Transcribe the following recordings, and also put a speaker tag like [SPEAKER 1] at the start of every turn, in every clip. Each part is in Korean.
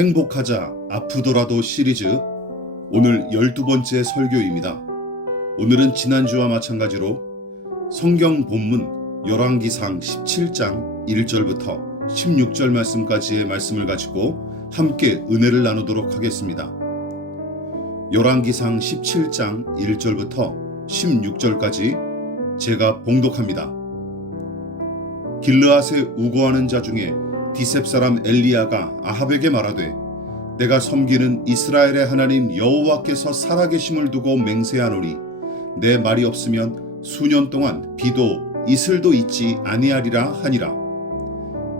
[SPEAKER 1] 행복하자 아프더라도 시리즈 오늘 12번째 설교입니다. 오늘은 지난주와 마찬가지로 성경 본문 열왕기상 17장 1절부터 16절 말씀까지의 말씀을 가지고 함께 은혜를 나누도록 하겠습니다. 열왕기상 17장 1절부터 16절까지 제가 봉독합니다. 길르앗에 우거하는 자 중에 디셉 사람 엘리야가 아합에게 말하되 내가 섬기는 이스라엘의 하나님 여호와께서 살아계심을 두고 맹세하노니 내 말이 없으면 수년 동안 비도 이슬도 있지 아니하리라 하니라.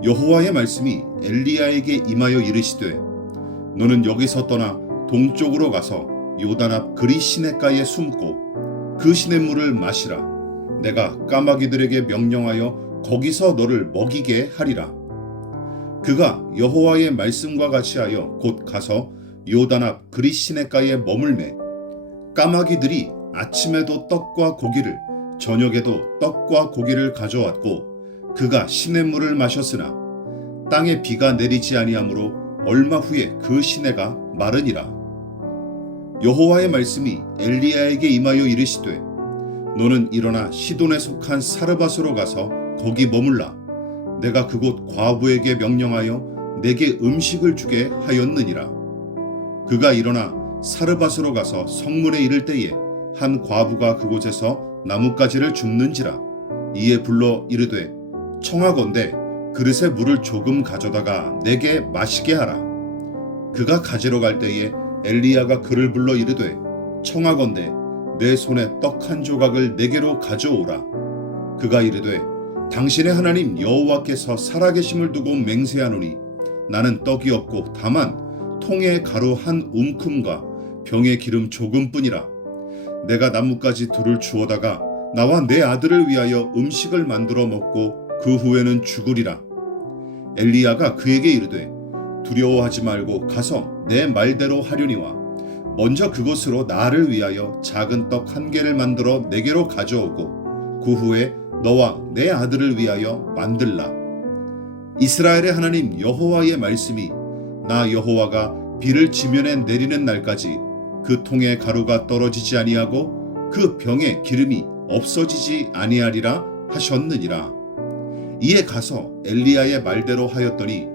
[SPEAKER 1] 여호와의 말씀이 엘리야에게 임하여 이르시되 너는 여기서 떠나 동쪽으로 가서 요단 앞 그리 시냇가에 숨고 그 시냇물을 마시라. 내가 까마귀들에게 명령하여 거기서 너를 먹이게 하리라 그가 여호와의 말씀과 같이 하여 곧 가서 요단 앞 그리 시냇가에 머물매 까마귀들이 아침에도 떡과 고기를 저녁에도 떡과 고기를 가져왔고 그가 시냇물을 마셨으나 땅에 비가 내리지 아니하므로 얼마 후에 그 시내가 마르니라. 여호와의 말씀이 엘리야에게 임하여 이르시되 너는 일어나 시돈에 속한 사르밧으로 가서 거기 머물라 내가 그곳 과부에게 명령하여 내게 음식을 주게 하였느니라. 그가 일어나 사르밧으로 가서 성문에 이를 때에 한 과부가 그곳에서 나뭇가지를 줍는지라. 이에 불러 이르되 청하건대 그릇에 물을 조금 가져다가 내게 마시게 하라. 그가 가지러 갈 때에 엘리야가 그를 불러 이르되 청하건대 내 손에 떡 한 조각을 내게로 가져오라. 그가 이르되 당신의 하나님 여호와께서 살아계심을 두고 맹세하노니 나는 떡이 없고 다만 통에 가루 한 움큼과 병에 기름 조금뿐이라. 내가 나뭇가지 둘을 주어다가 나와 내 아들을 위하여 음식을 만들어 먹고 그 후에는 죽으리라. 엘리야가 그에게 이르되 두려워하지 말고 가서 내 말대로 하려니와 먼저 그것으로 나를 위하여 작은 떡 한 개를 만들어 내게로 가져오고 그 후에 너와 내 아들을 위하여 만들라. 이스라엘의 하나님 여호와의 말씀이 나 여호와가 비를 지면에 내리는 날까지 그 통에 가루가 떨어지지 아니하고 그 병에 기름이 없어지지 아니하리라 하셨느니라. 이에 가서 엘리야의 말대로 하였더니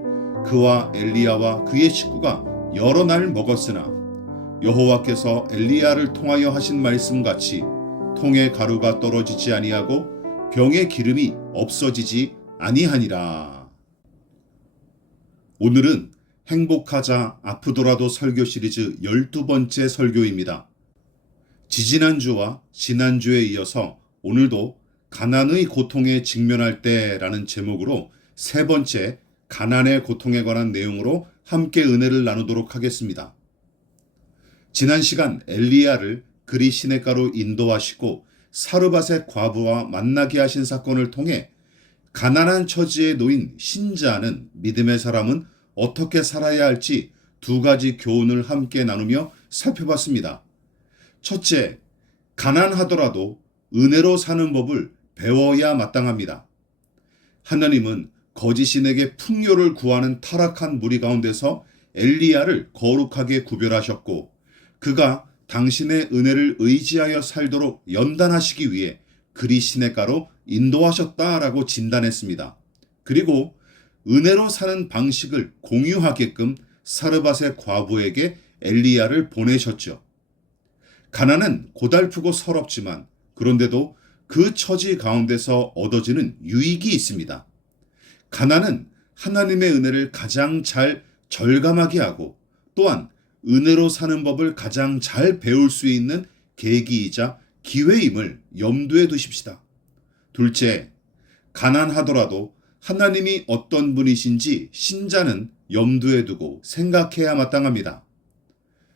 [SPEAKER 1] 그와 엘리야와 그의 식구가 여러 날 먹었으나 여호와께서 엘리야를 통하여 하신 말씀 같이 통에 가루가 떨어지지 아니하고 병의 기름이 없어지지 아니하니라. 오늘은 행복하자 아프더라도 설교 시리즈 12번째 설교입니다. 지지난주와 지난주에 이어서 오늘도 가난의 고통에 직면할 때라는 제목으로 세 번째 가난의 고통에 관한 내용으로 함께 은혜를 나누도록 하겠습니다. 지난 시간 엘리야를 그리 시내가로 인도하시고 사르밧의 과부와 만나게 하신 사건을 통해 가난한 처지에 놓인 신자는 믿음의 사람은 어떻게 살아야 할지 두 가지 교훈을 함께 나누며 살펴봤습니다. 첫째, 가난하더라도 은혜로 사는 법을 배워야 마땅합니다. 하나님은 거짓신에게 풍요를 구하는 타락한 무리 가운데서 엘리야를 거룩하게 구별하셨고 그가 당신의 은혜를 의지하여 살도록 연단하시기 위해 그리 시내가로 인도하셨다라고 진단했습니다. 그리고 은혜로 사는 방식을 공유하게끔 사르밧의 과부에게 엘리야를 보내셨죠. 가난은 고달프고 서럽지만 그런데도 그 처지 가운데서 얻어지는 유익이 있습니다. 가난은 하나님의 은혜를 가장 잘 절감하게 하고 또한 은혜로 사는 법을 가장 잘 배울 수 있는 계기이자 기회임을 염두에 두십시다. 둘째, 가난하더라도 하나님이 어떤 분이신지 신자는 염두에 두고 생각해야 마땅합니다.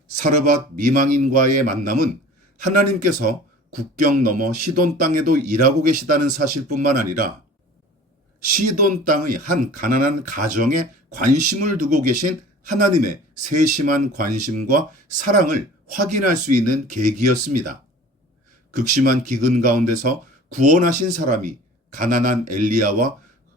[SPEAKER 1] 사르밧 미망인과의 만남은 하나님께서 국경 넘어 시돈 땅에도 일하고 계시다는 사실뿐만 아니라 시돈 땅의 한 가난한 가정에 관심을 두고 계신 하나님의 세심한 관심과 사랑을 확인할 수 있는 계기였습니다. 극심한 기근 가운데서 구원하신 사람이 가난한 엘리야와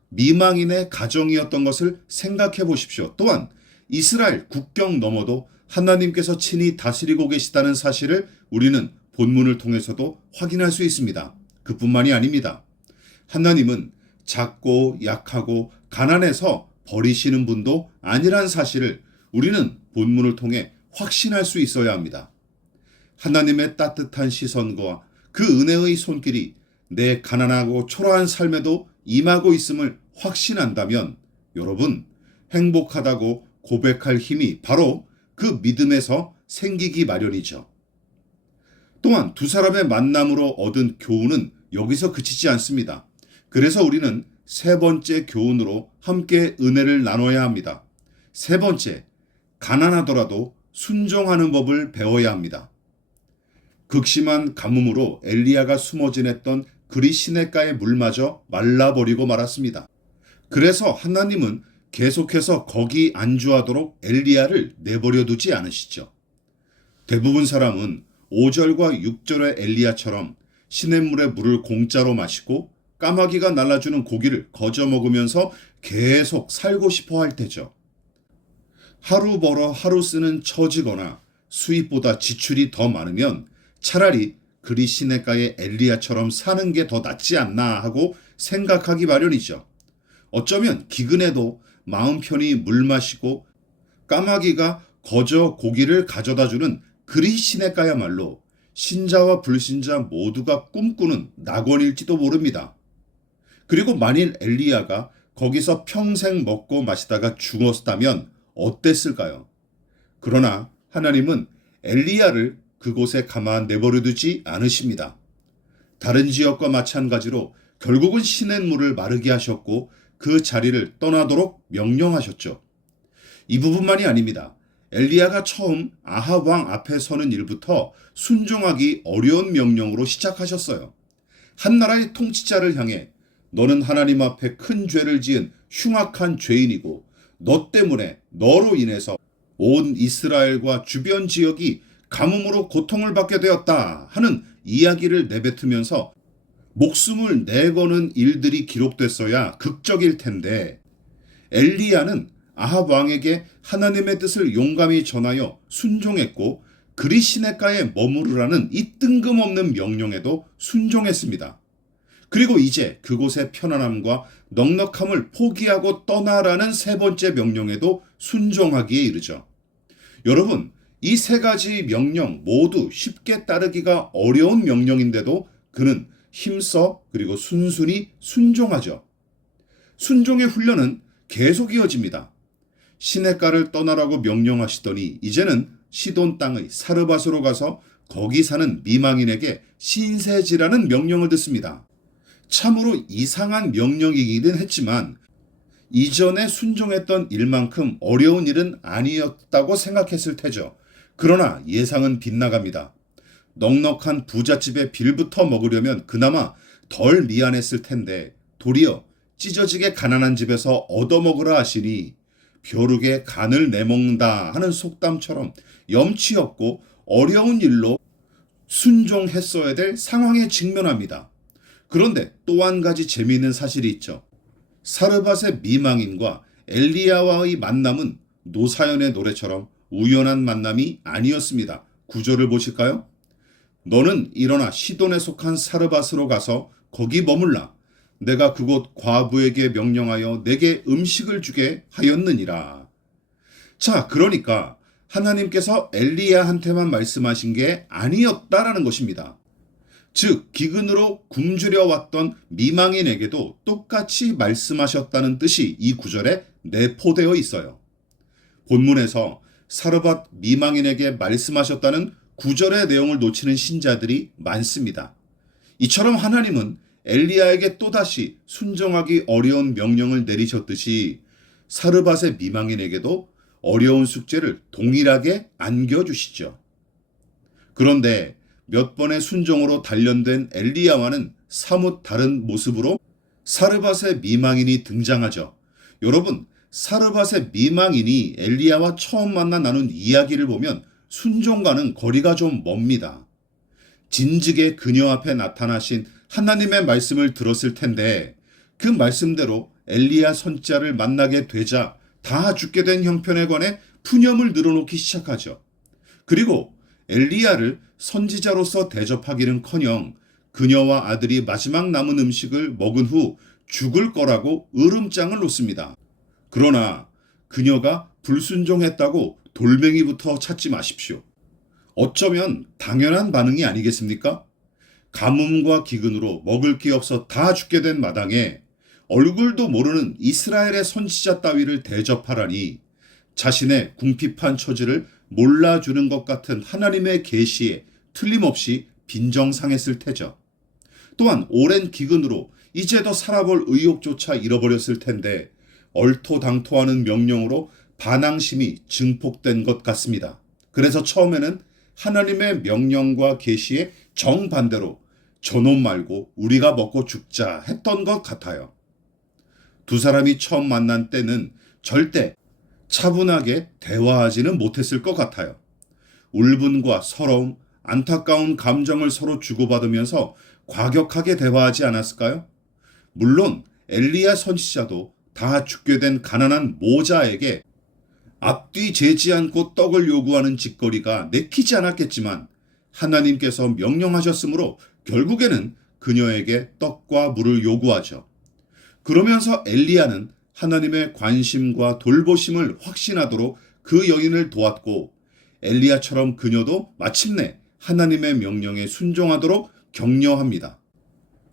[SPEAKER 1] 미망인의 가정이었던 것을 생각해 보십시오. 또한 이스라엘 국경 너머도 하나님께서 친히 다스리고 계시다는 사실을 우리는 본문을 통해서도 확인할 수 있습니다. 그뿐만이 아닙니다. 하나님은 작고 약하고 가난해서 버리시는 분도 아니란 사실을 우리는 본문을 통해 확신할 수 있어야 합니다. 하나님의 따뜻한 시선과 그 은혜의 손길이 내 가난하고 초라한 삶에도 임하고 있음을 확신한다면 여러분 행복하다고 고백할 힘이 바로 그 믿음에서 생기기 마련이죠. 또한 두 사람의 만남으로 얻은 교훈은 여기서 그치지 않습니다. 그래서 우리는 세 번째 교훈으로 함께 은혜를 나눠야 합니다. 세 번째, 가난하더라도 순종하는 법을 배워야 합니다. 극심한 가뭄으로 엘리야가 숨어 지냈던 그리 시냇가의 물마저 말라버리고 말았습니다. 그래서 하나님은 계속해서 거기 안주하도록 엘리야를 내버려 두지 않으시죠. 대부분 사람은 5절과 6절의 엘리야처럼 시냇물의 물을 공짜로 마시고 까마귀가 날라주는 고기를 거저 먹으면서 계속 살고 싶어 할 테죠. 하루 벌어 하루 쓰는 처지거나 수입보다 지출이 더 많으면 차라리 그리 시냇가의 엘리야처럼 사는 게 더 낫지 않나 하고 생각하기 마련이죠. 어쩌면 기근에도 마음 편히 물 마시고 까마귀가 거저 고기를 가져다 주는 그리 시냇가야말로 신자와 불신자 모두가 꿈꾸는 낙원일지도 모릅니다. 그리고 만일 엘리야가 거기서 평생 먹고 마시다가 죽었다면 어땠을까요? 그러나 하나님은 엘리야를 그곳에 가만 내버려 두지 않으십니다. 다른 지역과 마찬가지로 결국은 시냇물을 마르게 하셨고 그 자리를 떠나도록 명령하셨죠. 이 부분만이 아닙니다. 엘리야가 처음 아합 왕 앞에 서는 일부터 순종하기 어려운 명령으로 시작하셨어요. 한 나라의 통치자를 향해 너는 하나님 앞에 큰 죄를 지은 흉악한 죄인이고 너 때문에 너로 인해서 온 이스라엘과 주변 지역이 가뭄으로 고통을 받게 되었다 하는 이야기를 내뱉으면서 목숨을 내거는 일들이 기록됐어야 극적일 텐데 엘리야는 아합 왕에게 하나님의 뜻을 용감히 전하여 순종했고 그리 시냇가에 머무르라는 이 뜬금없는 명령에도 순종했습니다. 그리고 이제 그곳의 편안함과 넉넉함을 포기하고 떠나라는 세 번째 명령에도 순종하기에 이르죠. 여러분, 이 세 가지 명령 모두 쉽게 따르기가 어려운 명령인데도 그는 힘써 그리고 순순히 순종하죠. 순종의 훈련은 계속 이어집니다. 시냇가를 떠나라고 명령하시더니 이제는 시돈 땅의 사르밧으로 가서 거기 사는 미망인에게 신세지라는 명령을 듣습니다. 참으로 이상한 명령이기는 했지만 이전에 순종했던 일만큼 어려운 일은 아니었다고 생각했을 테죠. 그러나 예상은 빗나갑니다. 넉넉한 부잣집의 빌부터 먹으려면 그나마 덜 미안했을 텐데 도리어 찢어지게 가난한 집에서 얻어먹으라 하시니 벼룩에 간을 내먹는다 하는 속담처럼 염치 없고 어려운 일로 순종했어야 될 상황에 직면합니다. 그런데 또 한 가지 재미있는 사실이 있죠. 사르밧의 미망인과 엘리야와의 만남은 노사연의 노래처럼 우연한 만남이 아니었습니다. 구절을 보실까요? 너는 일어나 시돈에 속한 사르밧으로 가서 거기 머물라. 내가 그곳 과부에게 명령하여 내게 음식을 주게 하였느니라. 자, 그러니까 하나님께서 엘리야한테만 말씀하신 게 아니었다라는 것입니다. 즉, 기근으로 굶주려 왔던 미망인에게도 똑같이 말씀하셨다는 뜻이 이 구절에 내포되어 있어요. 본문에서 사르밧 미망인에게 말씀하셨다는 구절의 내용을 놓치는 신자들이 많습니다. 이처럼 하나님은 엘리야에게 또다시 순종하기 어려운 명령을 내리셨듯이 사르밧의 미망인에게도 어려운 숙제를 동일하게 안겨주시죠. 그런데 몇 번의 순종으로 단련된 엘리야와는 사뭇 다른 모습으로 사르밧의 미망인이 등장하죠. 여러분, 사르밧의 미망인이 엘리야와 처음 만나 나눈 이야기를 보면 순종과는 거리가 좀 멉니다. 진즉에 그녀 앞에 나타나신 하나님의 말씀을 들었을 텐데 그 말씀대로 엘리야 선자를 만나게 되자 다 죽게 된 형편에 관해 푸념을 늘어놓기 시작하죠. 그리고 엘리야를 선지자로서 대접하기는커녕 그녀와 아들이 마지막 남은 음식을 먹은 후 죽을 거라고 으름장을 놓습니다. 그러나 그녀가 불순종했다고 돌멩이부터 찾지 마십시오. 어쩌면 당연한 반응이 아니겠습니까? 가뭄과 기근으로 먹을 게 없어 다 죽게 된 마당에 얼굴도 모르는 이스라엘의 선지자 따위를 대접하라니 자신의 궁핍한 처지를 몰라주는 것 같은 하나님의 계시에 틀림없이 빈정상했을 테죠. 또한 오랜 기근으로 이제 더 살아볼 의욕조차 잃어버렸을 텐데 얼토당토하는 명령으로 반항심이 증폭된 것 같습니다. 그래서 처음에는 하나님의 명령과 계시에 정반대로 저놈 말고 우리가 먹고 죽자 했던 것 같아요. 두 사람이 처음 만난 때는 절대 차분하게 대화하지는 못했을 것 같아요. 울분과 서러움, 안타까운 감정을 서로 주고받으면서 과격하게 대화하지 않았을까요? 물론 엘리야 선지자도 다 죽게 된 가난한 모자에게 앞뒤 재지 않고 떡을 요구하는 짓거리가 내키지 않았겠지만 하나님께서 명령하셨으므로 결국에는 그녀에게 떡과 물을 요구하죠. 그러면서 엘리야는 하나님의 관심과 돌보심을 확신하도록 그 여인을 도왔고 엘리야처럼 그녀도 마침내 하나님의 명령에 순종하도록 격려합니다.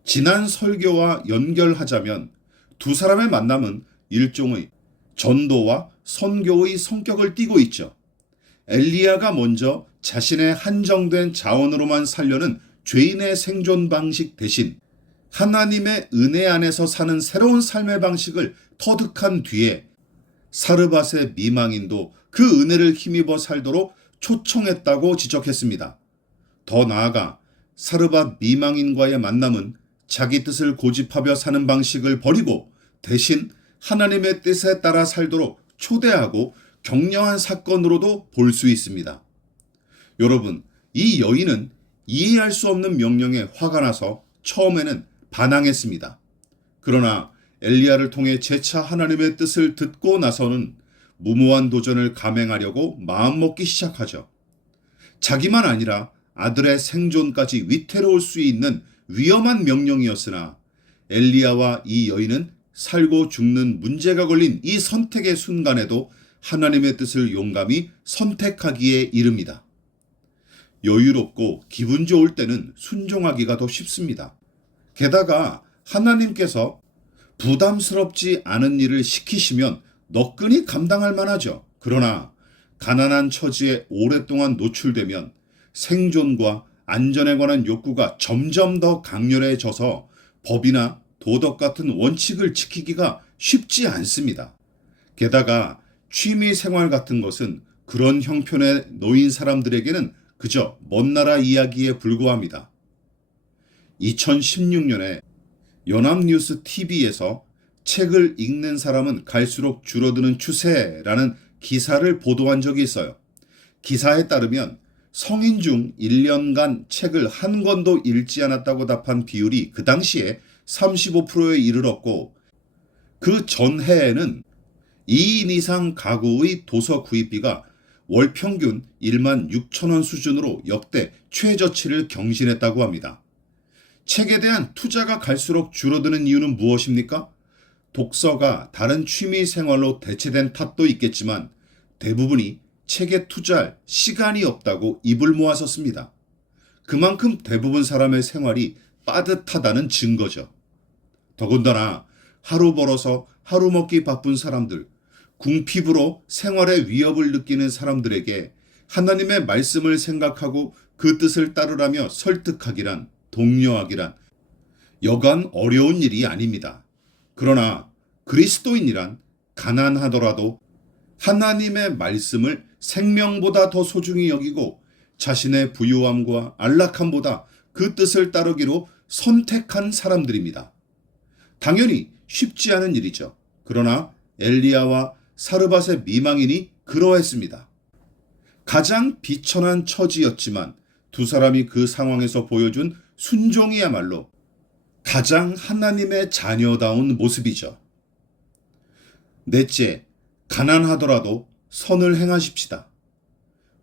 [SPEAKER 1] 지난 설교와 연결하자면 두 사람의 만남은 일종의 전도와 선교의 성격을 띠고 있죠. 엘리야가 먼저 자신의 한정된 자원으로만 살려는 죄인의 생존 방식 대신 하나님의 은혜 안에서 사는 새로운 삶의 방식을 터득한 뒤에 사르밧의 미망인도 그 은혜를 힘입어 살도록 초청했다고 지적했습니다. 더 나아가 사르밧 미망인과의 만남은 자기 뜻을 고집하며 사는 방식을 버리고 대신 하나님의 뜻에 따라 살도록 초대하고 격려한 사건으로도 볼 수 있습니다. 여러분, 이 여인은 이해할 수 없는 명령에 화가 나서 처음에는 반항했습니다. 그러나 엘리야를 통해 재차 하나님의 뜻을 듣고 나서는 무모한 도전을 감행하려고 마음먹기 시작하죠. 자기만 아니라 아들의 생존까지 위태로울 수 있는 위험한 명령이었으나 엘리야와 이 여인은 살고 죽는 문제가 걸린 이 선택의 순간에도 하나님의 뜻을 용감히 선택하기에 이릅니다. 여유롭고 기분 좋을 때는 순종하기가 더 쉽습니다. 게다가 하나님께서 부담스럽지 않은 일을 시키시면 너끈히 감당할 만하죠. 그러나 가난한 처지에 오랫동안 노출되면 생존과 안전에 관한 욕구가 점점 더 강렬해져서 법이나 도덕 같은 원칙을 지키기가 쉽지 않습니다. 게다가 취미 생활 같은 것은 그런 형편에 놓인 사람들에게는 그저 먼 나라 이야기에 불과합니다. 2016년에 연합뉴스 TV에서 책을 읽는 사람은 갈수록 줄어드는 추세라는 기사를 보도한 적이 있어요. 기사에 따르면 성인 중 1년간 책을 한 권도 읽지 않았다고 답한 비율이 그 당시에 35%에 이르렀고 그 전해에는 2인 이상 가구의 도서 구입비가 월 평균 1만 6천 원 수준으로 역대 최저치를 경신했다고 합니다. 책에 대한 투자가 갈수록 줄어드는 이유는 무엇입니까? 독서가 다른 취미 생활로 대체된 탓도 있겠지만 대부분이 책에 투자할 시간이 없다고 입을 모아섰습니다. 그만큼 대부분 사람의 생활이 빠듯하다는 증거죠. 더군다나 하루 벌어서 하루 먹기 바쁜 사람들, 궁핍으로 생활의 위협을 느끼는 사람들에게 하나님의 말씀을 생각하고 그 뜻을 따르라며 설득하기란 독려하기란 여간 어려운 일이 아닙니다. 그러나 그리스도인이란 가난하더라도 하나님의 말씀을 생명보다 더 소중히 여기고 자신의 부유함과 안락함보다 그 뜻을 따르기로 선택한 사람들입니다. 당연히 쉽지 않은 일이죠. 그러나 엘리야와 사르밧의 미망인이 그러했습니다. 가장 비천한 처지였지만 두 사람이 그 상황에서 보여준 순종이야말로 가장 하나님의 자녀다운 모습이죠. 넷째, 가난하더라도 선을 행하십시다.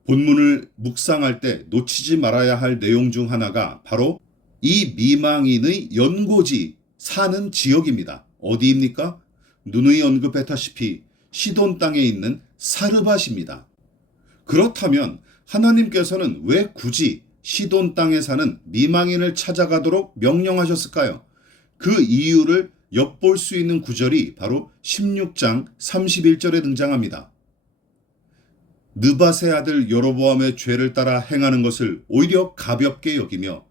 [SPEAKER 1] 본문을 묵상할 때 놓치지 말아야 할 내용 중 하나가 바로 이 미망인의 연고지 사는 지역입니다. 어디입니까? 누누이 언급했다시피 시돈 땅에 있는 사르밧입니다. 그렇다면 하나님께서는 왜 굳이 시돈 땅에 사는 미망인을 찾아가도록 명령하셨을까요? 그 이유를 엿볼 수 있는 구절이 바로 16장 31절에 등장합니다. 느바세 아들 여로보암의 죄를 따라 행하는 것을 오히려 가볍게 여기며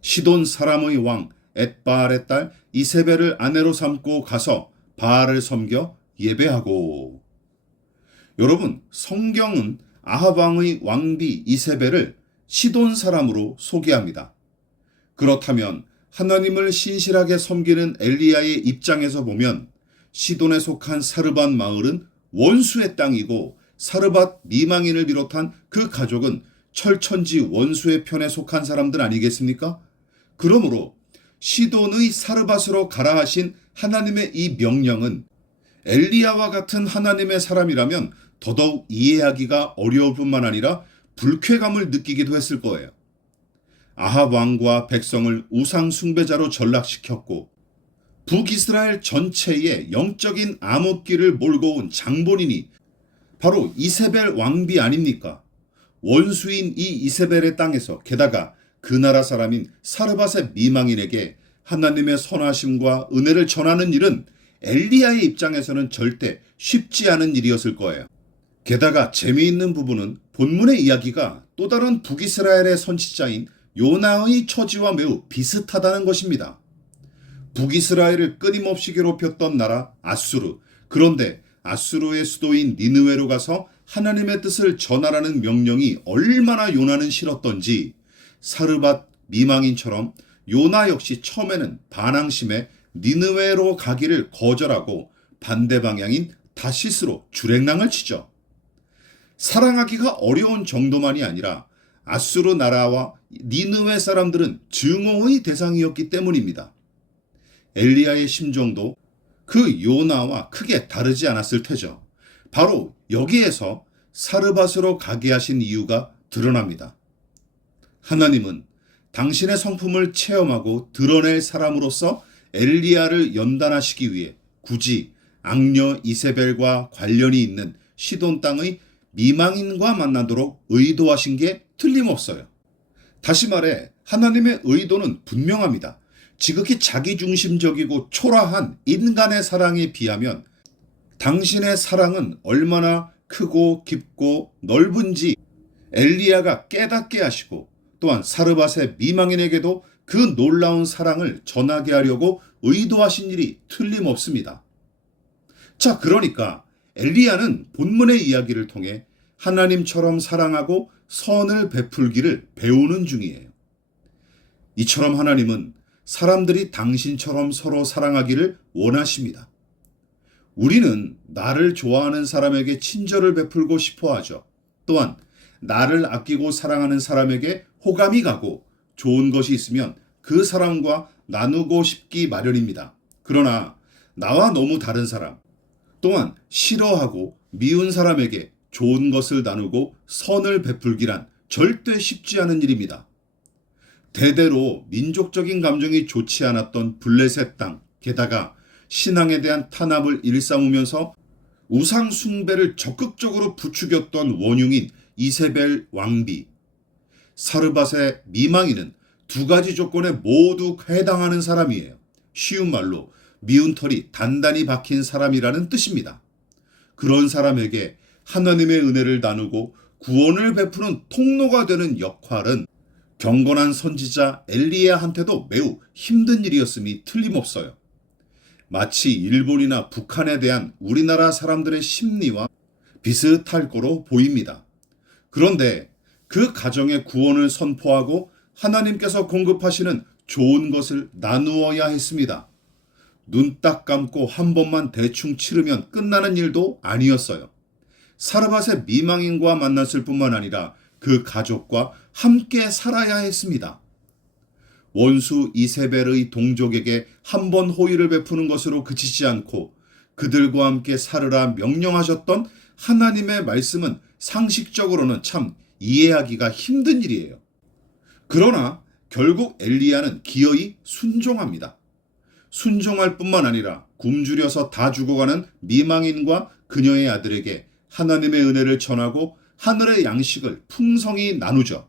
[SPEAKER 1] 시돈 사람의 왕 엣바알의 딸 이세벨을 아내로 삼고 가서 바알을 섬겨 예배하고 여러분 성경은 아합 왕의 왕비 이세벨을 시돈 사람으로 소개합니다. 그렇다면 하나님을 신실하게 섬기는 엘리야의 입장에서 보면 시돈에 속한 사르밧 마을은 원수의 땅이고 사르밧 미망인을 비롯한 그 가족은 철천지 원수의 편에 속한 사람들 아니겠습니까? 그러므로 시돈의 사르밧으로 가라 하신 하나님의 이 명령은 엘리야와 같은 하나님의 사람이라면 더더욱 이해하기가 어려울 뿐만 아니라 불쾌감을 느끼기도 했을 거예요. 아합 왕과 백성을 우상 숭배자로 전락시켰고 북이스라엘 전체에 영적인 암흑기를 몰고 온 장본인이 바로 이세벨 왕비 아닙니까? 원수인 이 이세벨의 땅에서 게다가 그 나라 사람인 사르밧의 미망인에게 하나님의 선하심과 은혜를 전하는 일은 엘리야의 입장에서는 절대 쉽지 않은 일이었을 거예요. 게다가 재미있는 부분은 본문의 이야기가 또 다른 북이스라엘의 선지자인 요나의 처지와 매우 비슷하다는 것입니다. 북이스라엘을 끊임없이 괴롭혔던 나라 아수르. 그런데 아수르의 수도인 니느웨로 가서 하나님의 뜻을 전하라는 명령이 얼마나 요나는 싫었던지 사르밧 미망인처럼 요나 역시 처음에는 반항심에 니느웨로 가기를 거절하고 반대 방향인 다시스로 주랭랑을 치죠. 사랑하기가 어려운 정도만이 아니라 아수르 나라와 니느웨 사람들은 증오의 대상이었기 때문입니다. 엘리야의 심정도 그 요나와 크게 다르지 않았을 테죠. 바로 여기에서 사르밧으로 가게 하신 이유가 드러납니다. 하나님은 당신의 성품을 체험하고 드러낼 사람으로서 엘리야를 연단하시기 위해 굳이 악녀 이세벨과 관련이 있는 시돈 땅의 미망인과 만나도록 의도하신 게 틀림없어요. 다시 말해 하나님의 의도는 분명합니다. 지극히 자기중심적이고 초라한 인간의 사랑에 비하면 당신의 사랑은 얼마나 크고 깊고 넓은지 엘리야가 깨닫게 하시고 또한 사르밧의 미망인에게도 그 놀라운 사랑을 전하게 하려고 의도하신 일이 틀림없습니다. 자, 그러니까 엘리야는 본문의 이야기를 통해 하나님처럼 사랑하고 선을 베풀기를 배우는 중이에요. 이처럼 하나님은 사람들이 당신처럼 서로 사랑하기를 원하십니다. 우리는 나를 좋아하는 사람에게 친절을 베풀고 싶어 하죠. 또한 나를 아끼고 사랑하는 사람에게 호감이 가고 좋은 것이 있으면 그 사람과 나누고 싶기 마련입니다. 그러나 나와 너무 다른 사람, 또한 싫어하고 미운 사람에게 좋은 것을 나누고 선을 베풀기란 절대 쉽지 않은 일입니다. 대대로 민족적인 감정이 좋지 않았던 블레셋 땅, 게다가 신앙에 대한 탄압을 일삼으면서 우상 숭배를 적극적으로 부추겼던 원흉인 이세벨 왕비, 사르밧의 미망이는 두 가지 조건에 모두 해당하는 사람이에요. 쉬운 말로 미운 털이 단단히 박힌 사람이라는 뜻입니다. 그런 사람에게 하나님의 은혜를 나누고 구원을 베푸는 통로가 되는 역할은 경건한 선지자 엘리야한테도 매우 힘든 일이었음이 틀림없어요. 마치 일본이나 북한에 대한 우리나라 사람들의 심리와 비슷할 거로 보입니다. 그런데 그 가정의 구원을 선포하고 하나님께서 공급하시는 좋은 것을 나누어야 했습니다. 눈 딱 감고 한 번만 대충 치르면 끝나는 일도 아니었어요. 사르밧의 미망인과 만났을 뿐만 아니라 그 가족과 함께 살아야 했습니다. 원수 이세벨의 동족에게 한 번 호의를 베푸는 것으로 그치지 않고 그들과 함께 살으라 명령하셨던 하나님의 말씀은 상식적으로는 참 이해하기가 힘든 일이에요. 그러나 결국 엘리야는 기어이 순종합니다. 순종할 뿐만 아니라 굶주려서 다 죽어가는 미망인과 그녀의 아들에게 하나님의 은혜를 전하고 하늘의 양식을 풍성히 나누죠.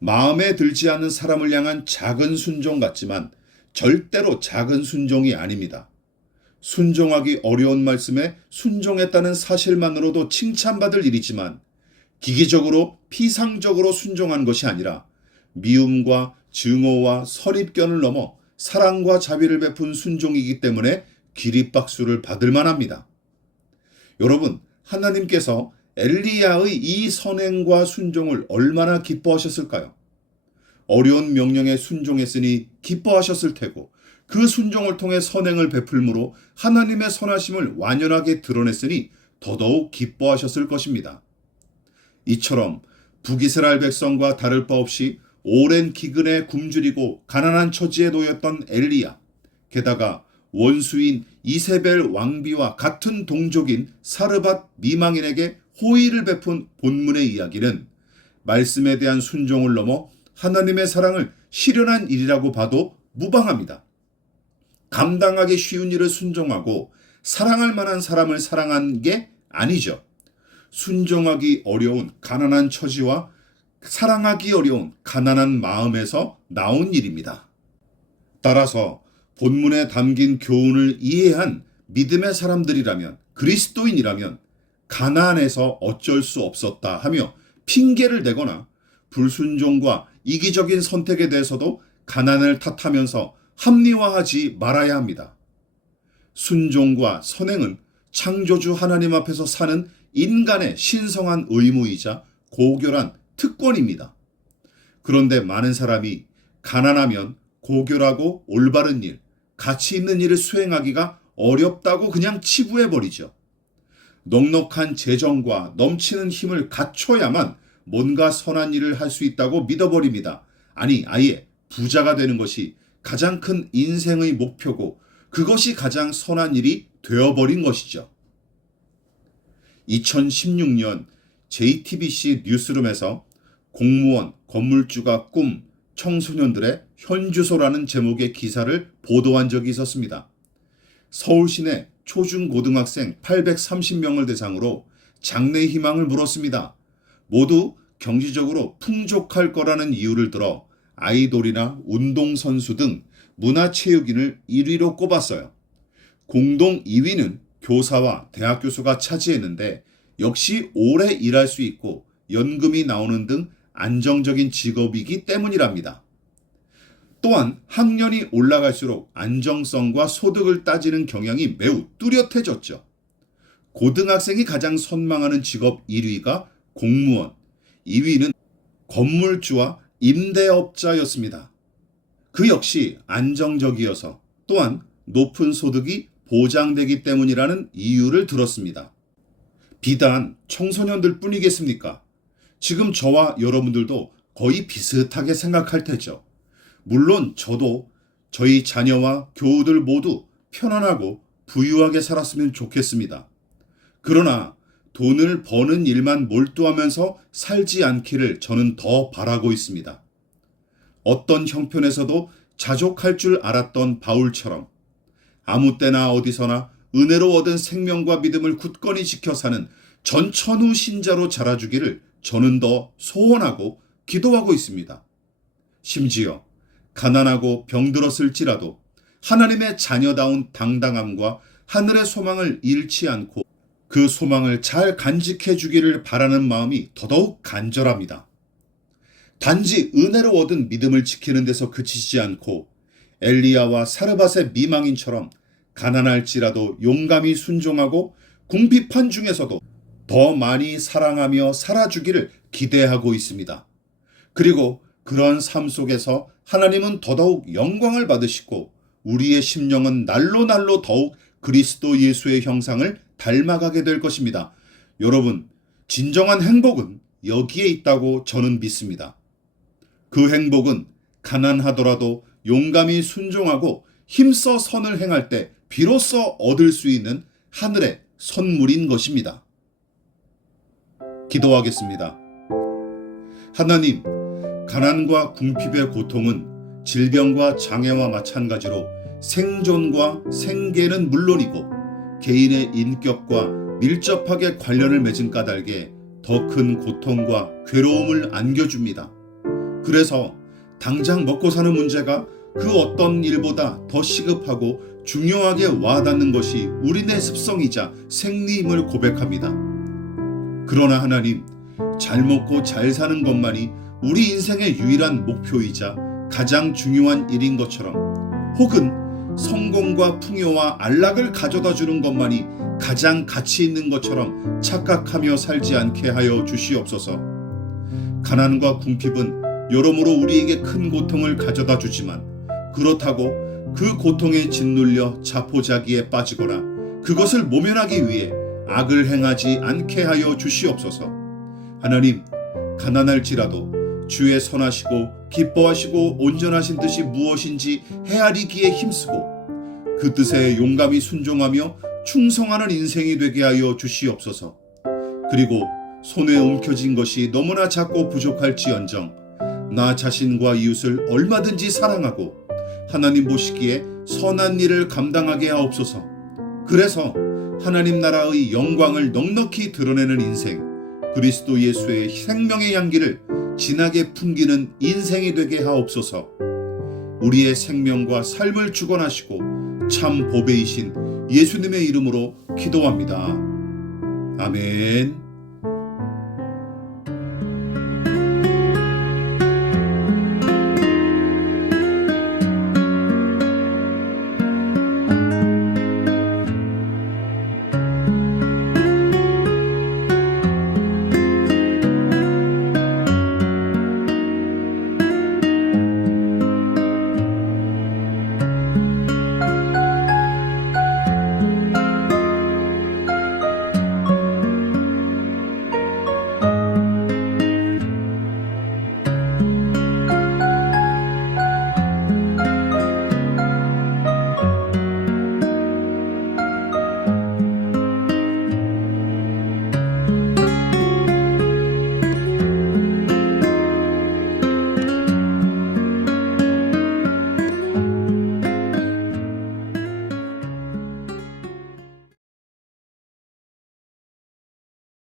[SPEAKER 1] 마음에 들지 않는 사람을 향한 작은 순종 같지만 절대로 작은 순종이 아닙니다. 순종하기 어려운 말씀에 순종했다는 사실만으로도 칭찬받을 일이지만 기기적으로 피상적으로 순종한 것이 아니라 미움과 증오와 선입견을 넘어 사랑과 자비를 베푼 순종이기 때문에 기립박수를 받을 만합니다. 여러분, 하나님께서 엘리야의 이 선행과 순종을 얼마나 기뻐하셨을까요? 어려운 명령에 순종했으니 기뻐하셨을 테고 그 순종을 통해 선행을 베풀므로 하나님의 선하심을 완연하게 드러냈으니 더더욱 기뻐하셨을 것입니다. 이처럼 북이스라엘 백성과 다를 바 없이 오랜 기근에 굶주리고 가난한 처지에 놓였던 엘리야, 게다가 원수인 이세벨 왕비와 같은 동족인 사르밧 미망인에게 호의를 베푼 본문의 이야기는 말씀에 대한 순종을 넘어 하나님의 사랑을 실현한 일이라고 봐도 무방합니다. 감당하기 쉬운 일을 순종하고 사랑할 만한 사람을 사랑한 게 아니죠. 순종하기 어려운 가난한 처지와 사랑하기 어려운 가난한 마음에서 나온 일입니다. 따라서 본문에 담긴 교훈을 이해한 믿음의 사람들이라면 그리스도인이라면 가난해서 어쩔 수 없었다 하며 핑계를 대거나 불순종과 이기적인 선택에 대해서도 가난을 탓하면서 합리화하지 말아야 합니다. 순종과 선행은 창조주 하나님 앞에서 사는 인간의 신성한 의무이자 고결한 특권입니다. 그런데 많은 사람이 가난하면 고결하고 올바른 일, 가치 있는 일을 수행하기가 어렵다고 그냥 치부해버리죠. 넉넉한 재정과 넘치는 힘을 갖춰야만 뭔가 선한 일을 할 수 있다고 믿어버립니다. 아니, 아예 부자가 되는 것이 가장 큰 인생의 목표고 그것이 가장 선한 일이 되어버린 것이죠. 2016년 JTBC 뉴스룸에서 공무원, 건물주가 꿈, 청소년들의 현주소라는 제목의 기사를 보도한 적이 있었습니다. 서울 시내 초중고등학생 830명을 대상으로 장래 희망을 물었습니다. 모두 경제적으로 풍족할 거라는 이유를 들어 아이돌이나 운동선수 등 문화체육인을 1위로 꼽았어요. 공동 2위는 교사와 대학 교수가 차지했는데 역시 오래 일할 수 있고 연금이 나오는 등 안정적인 직업이기 때문이랍니다. 또한 학년이 올라갈수록 안정성과 소득을 따지는 경향이 매우 뚜렷해졌죠. 고등학생이 가장 선망하는 직업 1위가 공무원, 2위는 건물주와 임대업자였습니다. 그 역시 안정적이어서 또한 높은 소득이 보장되기 때문이라는 이유를 들었습니다. 비단 청소년들 뿐이겠습니까? 지금 저와 여러분들도 거의 비슷하게 생각할 테죠. 물론 저도 저희 자녀와 교우들 모두 편안하고 부유하게 살았으면 좋겠습니다. 그러나 돈을 버는 일만 몰두하면서 살지 않기를 저는 더 바라고 있습니다. 어떤 형편에서도 자족할 줄 알았던 바울처럼 아무 때나 어디서나 은혜로 얻은 생명과 믿음을 굳건히 지켜 사는 전천후 신자로 자라주기를 저는 더 소원하고 기도하고 있습니다. 심지어 가난하고 병들었을지라도 하나님의 자녀다운 당당함과 하늘의 소망을 잃지 않고 그 소망을 잘 간직해 주기를 바라는 마음이 더더욱 간절합니다. 단지 은혜로 얻은 믿음을 지키는 데서 그치지 않고 엘리야와 사르밧의 미망인처럼 가난할지라도 용감히 순종하고 궁핍한 중에서도 더 많이 사랑하며 살아주기를 기대하고 있습니다. 그리고 그런 삶 속에서 하나님은 더더욱 영광을 받으시고 우리의 심령은 날로 날로 더욱 그리스도 예수의 형상을 닮아가게 될 것입니다. 여러분, 진정한 행복은 여기에 있다고 저는 믿습니다. 그 행복은 가난하더라도 용감히 순종하고 힘써 선을 행할 때 비로소 얻을 수 있는 하늘의 선물인 것입니다. 기도하겠습니다. 하나님, 가난과 궁핍의 고통은 질병과 장애와 마찬가지로 생존과 생계는 물론이고 개인의 인격과 밀접하게 관련을 맺은 까닭에 더 큰 고통과 괴로움을 안겨줍니다. 그래서 당장 먹고 사는 문제가 그 어떤 일보다 더 시급하고 중요하게 와닿는 것이 우리네 습성이자 생리임을 고백합니다. 그러나 하나님, 잘 먹고 잘 사는 것만이 우리 인생의 유일한 목표이자 가장 중요한 일인 것처럼 혹은 성공과 풍요와 안락을 가져다 주는 것만이 가장 가치 있는 것처럼 착각하며 살지 않게 하여 주시옵소서. 가난과 궁핍은 여러모로 우리에게 큰 고통을 가져다 주지만 그렇다고 그 고통에 짓눌려 자포자기에 빠지거나 그것을 모면하기 위해 악을 행하지 않게 하여 주시옵소서. 하나님, 가난할지라도 주의 선하시고 기뻐하시고 온전하신 뜻이 무엇인지 헤아리기에 힘쓰고 그 뜻에 용감히 순종하며 충성하는 인생이 되게 하여 주시옵소서. 그리고 손에 움켜진 것이 너무나 작고 부족할지언정 나 자신과 이웃을 얼마든지 사랑하고 하나님 보시기에 선한 일을 감당하게 하옵소서. 그래서 하나님 나라의 영광을 넉넉히 드러내는 인생, 그리스도 예수의 생명의 향기를 진하게 풍기는 인생이 되게 하옵소서. 우리의 생명과 삶을 주관하시고 참 보배이신 예수님의 이름으로 기도합니다. 아멘.